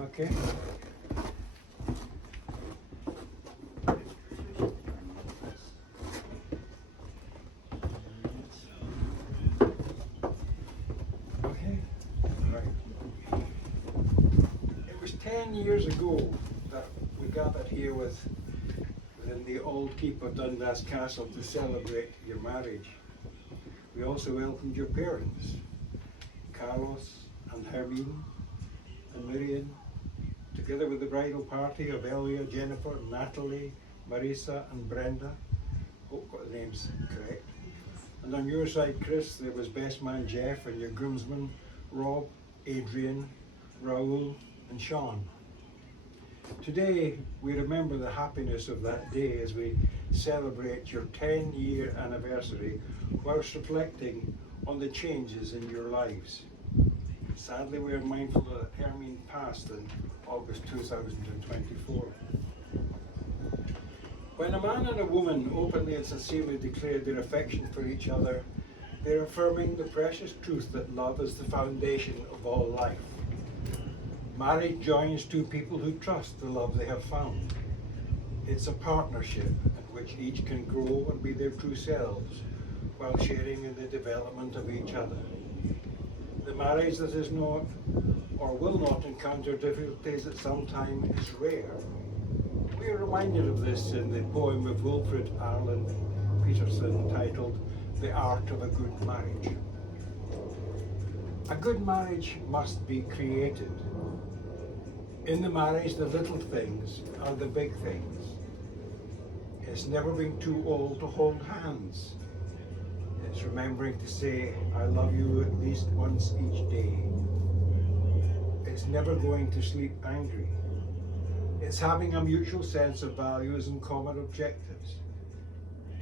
Okay. Okay. Right. It was 10 years ago that we gathered here within the old keep of Dundas Castle to celebrate your marriage. We also welcomed your parents, Carlos and Hermine and Miriam, together with the bridal party of Elia, Jennifer, Natalie, Marisa and Brenda. Hope got the names correct. And on your side, Chris, there was best man Jeff and your groomsmen, Rob, Adrian, Raoul and Sean. Today, we remember the happiness of that day as we celebrate your 10-year anniversary whilst reflecting on the changes in your lives. Sadly, we are mindful that Hermine passed in August 2024. When a man and a woman openly and sincerely declare their affection for each other, they're affirming the precious truth that love is the foundation of all life. Marriage joins two people who trust the love they have found. It's a partnership in which each can grow and be their true selves while sharing in the development of each other. The marriage that is not or will not encounter difficulties at some time is rare. We are reminded of this in the poem of Wilfred Arlen Peterson titled The Art of a Good Marriage. A good marriage must be created. In the marriage, the little things are the big things. It's never being too old to hold hands. It's remembering to say, I love you at least once each day. It's never going to sleep angry. It's having a mutual sense of values and common objectives.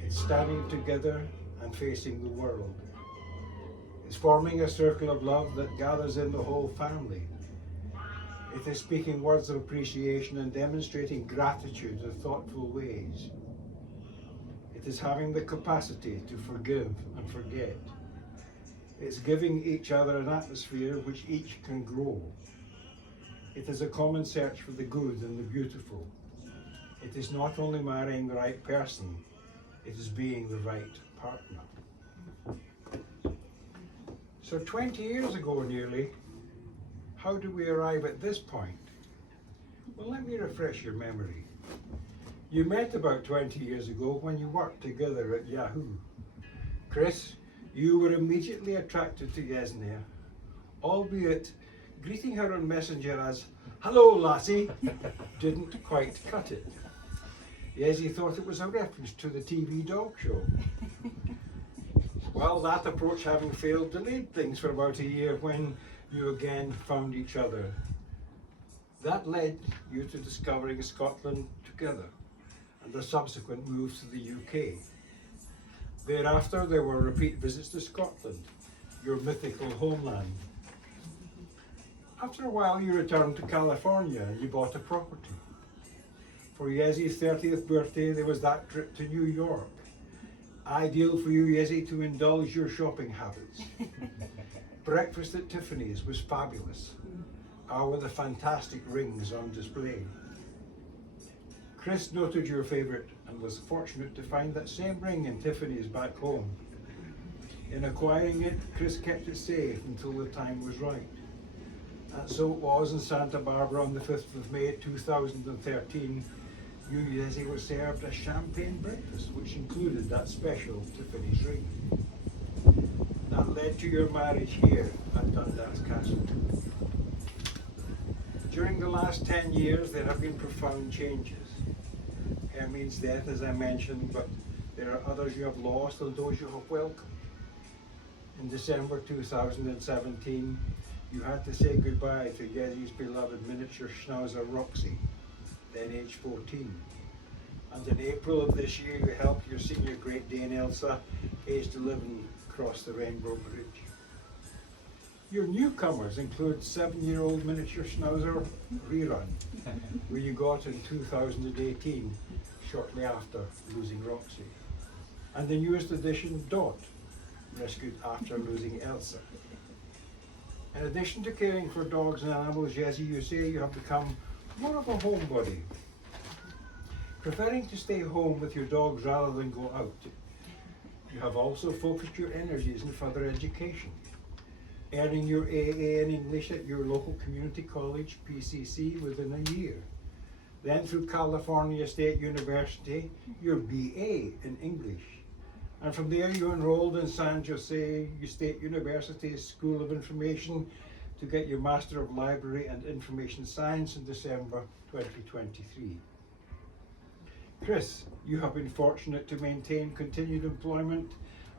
It's standing together and facing the world. It's forming a circle of love that gathers in the whole family. It is speaking words of appreciation and demonstrating gratitude in thoughtful ways. It is having the capacity to forgive and forget. It's giving each other an atmosphere in which each can grow. It is a common search for the good and the beautiful. It is not only marrying the right person, it is being the right partner. So 20 years ago nearly, how did we arrive at this point? Well, let me refresh your memory. You met about 20 years ago when you worked together at Yahoo. Chris, you were immediately attracted to Yesenia, albeit greeting her on Messenger as, "Hello, lassie," didn't quite cut it. Yesi thought it was a reference to the TV dog show. Well, that approach having failed, delayed things for about a year when you again found each other. That led you to discovering Scotland together and the subsequent moves to the UK. Thereafter, there were repeat visits to Scotland, your mythical homeland. After a while, you returned to California and you bought a property. For Yesi's 30th birthday, there was that trip to New York. Ideal for you, Yesi, to indulge your shopping habits. Breakfast at Tiffany's was fabulous, with the fantastic rings on display. Chris noted your favourite and was fortunate to find that same ring in Tiffany's back home. In acquiring it, Chris kept it safe until the time was right. And so it was in Santa Barbara on the 5th of May 2013, you and Yesi were served a champagne breakfast which included that special Tiffany's ring. That led to your marriage here at Dundas Castle. During the last 10 years, there have been profound changes. Hermine's death, as I mentioned, but there are others you have lost and those you have welcomed. In December 2017, you had to say goodbye to Yesi's beloved miniature schnauzer Roxy, then age 14. And in April of this year, you helped your senior Great Dane Elsa, aged 11, cross the Rainbow Bridge. Your newcomers include 7-year-old miniature schnauzer Rerun, who you got in 2018, shortly after losing Roxy. And the newest addition, Dot, rescued after losing Elsa. In addition to caring for dogs and animals, Jessie, you say you have become more of a homebody, preferring to stay home with your dogs rather than go out. You have also focused your energies in further education, earning your AA in English at your local community college, PCC, within a year. Then through California State University, your BA in English. And from there you enrolled in San Jose State University's School of Information to get your Master of Library and Information Science in December 2023. Chris, you have been fortunate to maintain continued employment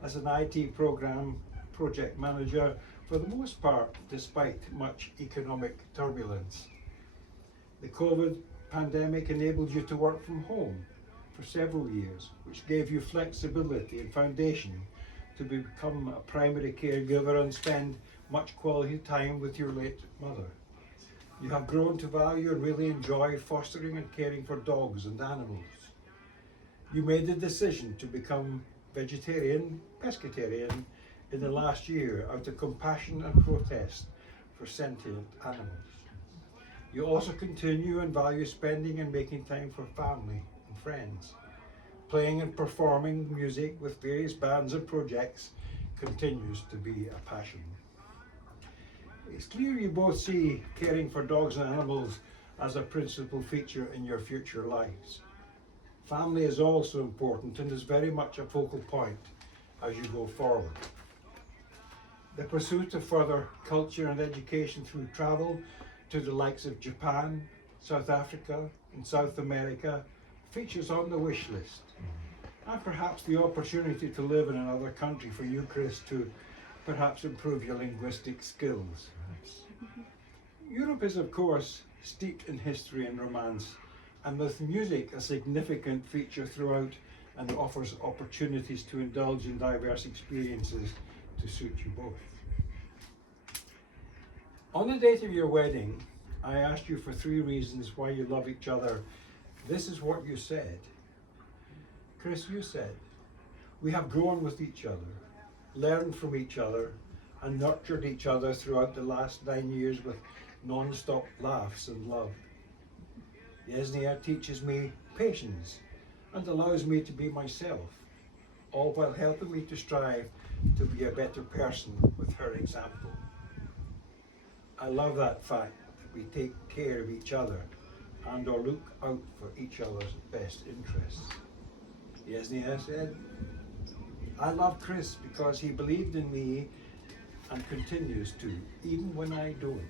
as an IT program project manager for the most part, despite much economic turbulence. The COVID pandemic enabled you to work from home for several years, which gave you flexibility and foundation to become a primary caregiver and spend much quality time with your late mother. You have grown to value and really enjoy fostering and caring for dogs and animals. You made the decision to become vegetarian, pescatarian in the last year out of compassion and protest for sentient animals. You also continue and value spending and making time for family and friends. Playing and performing music with various bands and projects continues to be a passion. It's clear you both see caring for dogs and animals as a principal feature in your future lives. Family is also important and is very much a focal point as you go forward. The pursuit of further culture and education through travel to the likes of Japan, South Africa and South America features on the wish list. And perhaps the opportunity to live in another country for you, Chris, to perhaps improve your linguistic skills. Europe is, of course, steeped in history and romance, and with music a significant feature throughout, and offers opportunities to indulge in diverse experiences to suit you both. On the date of your wedding, I asked you for 3 reasons why you love each other. This is what you said. Chris, you said, we have grown with each other, learned from each other, and nurtured each other throughout the last 9 years with non-stop laughs and love. Yesnia teaches me patience and allows me to be myself, all while helping me to strive to be a better person with her example. I love that fact that we take care of each other and or look out for each other's best interests. Yesnia said, I love Chris because he believed in me and continues to, even when I don't.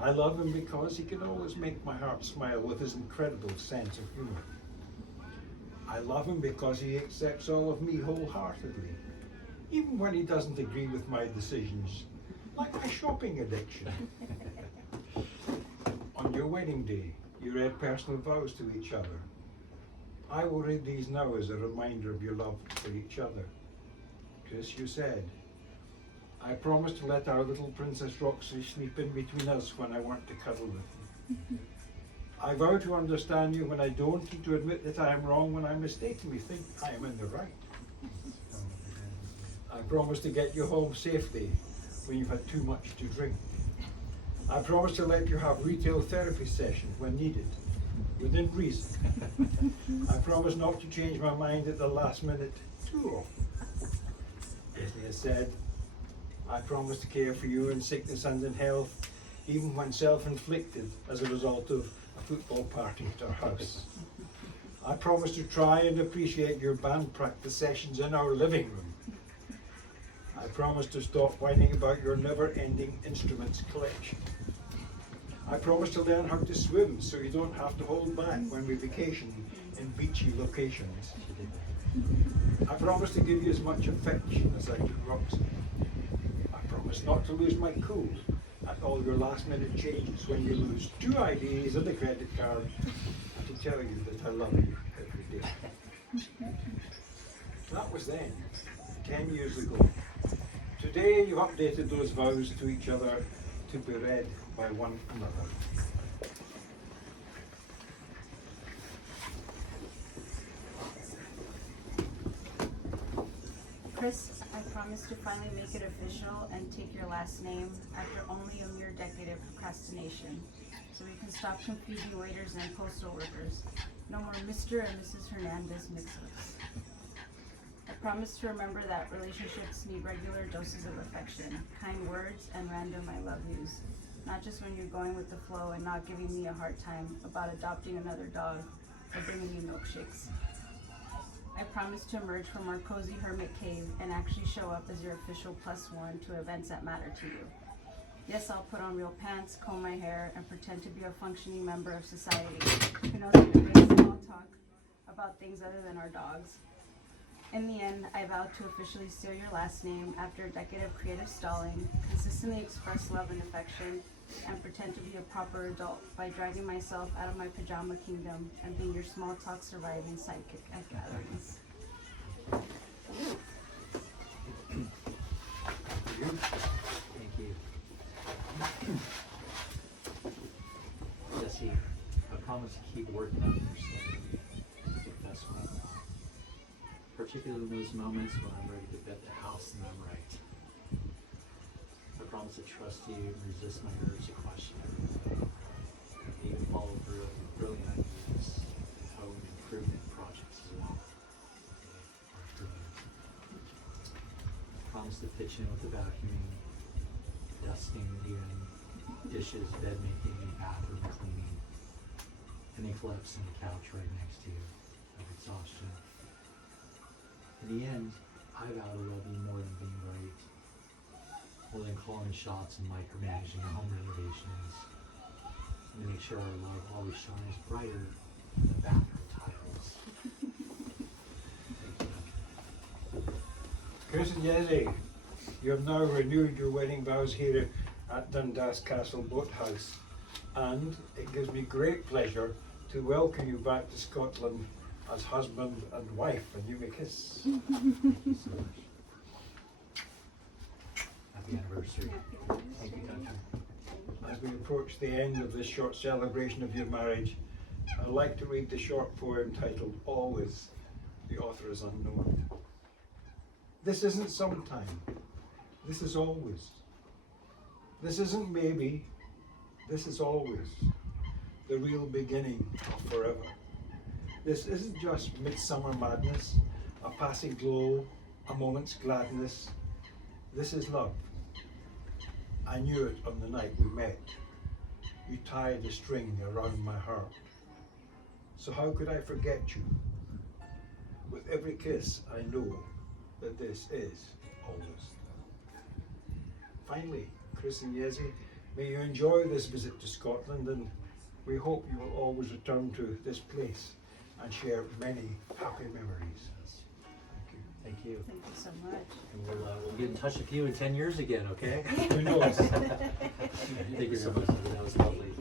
I love him because he can always make my heart smile with his incredible sense of humor. I love him because he accepts all of me wholeheartedly, even when he doesn't agree with my decisions, like my shopping addiction. On your wedding day, you read personal vows to each other. I will read these now as a reminder of your love for each other. Chris, you said, I promise to let our little Princess Roxy sleep in between us when I want to cuddle with you. I vow to understand you when I don't, and to admit that I am wrong when I mistakenly think I am in the right. I promise to get you home safely when you've had too much to drink. I promise to let you have retail therapy sessions when needed, within reason. I promise not to change my mind at the last minute too often. Disney has said, I promise to care for you in sickness and in health, even when self-inflicted as a result of a football party at our house. I promise to try and appreciate your band practice sessions in our living room. I promise to stop whining about your never-ending instruments collection. I promise to learn how to swim so you don't have to hold back when we vacation in beachy locations. I promise to give you as much affection as I can, Roxy. I promise not to lose my cool at all your last-minute changes when you lose 2 IDs and a credit card, and to tell you that I love you every day. That was then, 10 years ago. Today you've updated those vows to each other to be read by one another. Chris, I promise to finally make it official and take your last name after only a mere decade of procrastination, so we can stop confusing waiters and postal workers. No more Mr. and Mrs. Hernandez mix-ups. I promise to remember that relationships need regular doses of affection, kind words, and random I love yous. Not just when you're going with the flow and not giving me a hard time about adopting another dog or bringing you milkshakes. I promise to emerge from our cozy hermit cave and actually show up as your official +1 to events that matter to you. Yes, I'll put on real pants, comb my hair, and pretend to be a functioning member of society who knows how to make small talk about things other than our dogs. In the end, I vow to officially steal your last name after a decade of creative stalling, consistently express love and affection, and pretend to be a proper adult by dragging myself out of my pajama kingdom and being your small talk surviving sidekick at gatherings. Thank you. Jesse, I promise to keep working on your study. I think that's what I want. Particularly in those moments when I'm ready to bet the house and I'm right. I promise to trust you and resist my urge to question everything. Even follow through on brilliant ideas and home improvement projects as well. I promise to pitch in with the vacuuming, dusting, even dishes, bed making, and bathroom cleaning. Any collapse on the couch right next to you of exhaustion. In the end, I vow to love you more than being right, more than calling shots and micromanaging home renovations, and to make sure our love always shines brighter than the bathroom tiles. Thank you. Chris and Jesse, you have now renewed your wedding vows here at Dundas Castle Boathouse, and it gives me great pleasure to welcome you back to Scotland as husband and wife, and you may kiss. Thank you so much. Happy anniversary. Thank you, Duncan. As we approach the end of this short celebration of your marriage, I'd like to read the short poem titled Always. The author is unknown. This isn't sometime. This is always. This isn't maybe. This is always. The real beginning of forever. This isn't just midsummer madness, a passing glow, a moment's gladness. This is love. I knew it on the night we met. You tied a string around my heart. So how could I forget you? With every kiss, I know that this is always. Finally, Chris and Jesse, may you enjoy this visit to Scotland, and we hope you will always return to this place and share many happy memories. Thank you. Thank you so much. And we'll get in touch with you in 10 years again, okay? Who knows? Thank you so much. That was lovely.